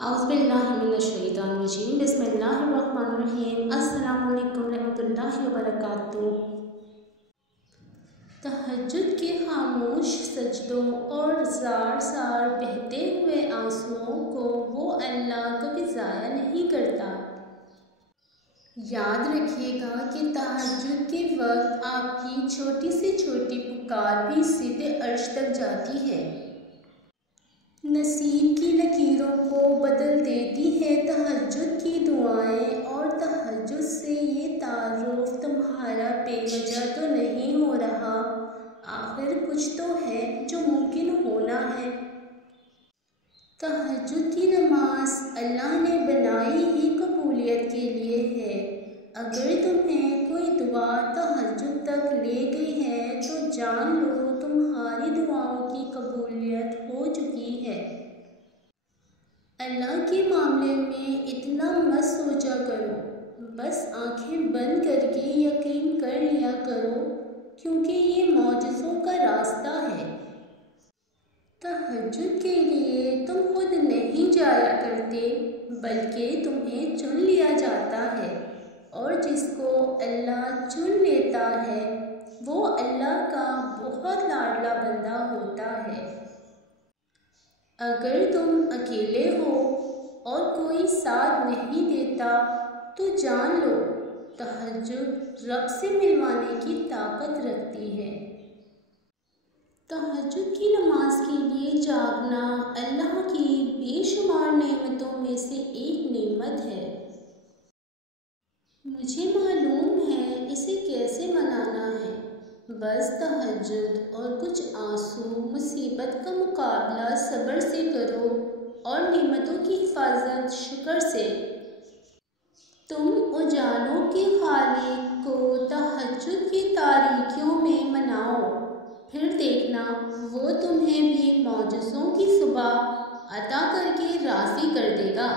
اعوذ باللہ من الشیطان الرجیم بسم اللہ الرحمن الرحیم السلام علیکم ورحمۃ اللہ وبرکاتہ۔ تہجد کے خاموش سجدوں اور زار زار بہتے ہوئے آنسوؤں کو وہ اللہ کبھی ضائع نہیں کرتا۔ یاد رکھیے گا کہ تہجد کے وقت آپ کی چھوٹی سے چھوٹی پکار بھی سیدھے عرش تک جاتی ہے۔ نصیب کی لکیروں کو بدل دیتی ہے تہجد کی دعائیں، اور تہجد سے یہ تعارف تمہارا بے وجہ تو نہیں ہو رہا، آخر کچھ تو ہے جو ممکن ہونا ہے۔ تہجد کی نماز اللہ نے بنائی ہی قبولیت کے لیے ہے۔ اگر تمہیں کوئی دعا تہجد تک لے گئی ہے تو جان لو تمہاری دعاؤں کی قبولیت ہو چکی ہے۔ اللہ کے معاملے میں اتنا مت سوچا کرو، بس آنکھیں بند کر کے یقین کر لیا کرو، کیونکہ یہ معجزوں کا راستہ ہے۔ تہجد کے لیے تم خود نہیں جایا کرتے، بلکہ تمہیں چن لیا جاتا ہے، اور جس کو اللہ چن لیتا ہے وہ اللہ کا بہت لاڈلا بندہ ہوتا ہے۔ اگر تم اکیلے ہو اور کوئی ساتھ نہیں دیتا تو جان لو تہجد رب سے ملوانے کی طاقت رکھتی ہے۔ تہجد کی نماز کے لیے جاگنا اللہ کی بے شمار نعمتوں میں سے ایک نعمت ہے۔ مجھے معلوم ہے اسے کیسے منانا ہے، بس تہجد اور کچھ آنسو مصیبت کا مقابلہ صبر سے کرو اور نعمتوں کی حفاظت شکر سے۔ تم اجالوں کے خالق کو تہجد کی تاریکیوں میں مناؤ، پھر دیکھنا وہ تمہیں بھی معجزوں کی صبح عطا کر کے راضی کر دے گا۔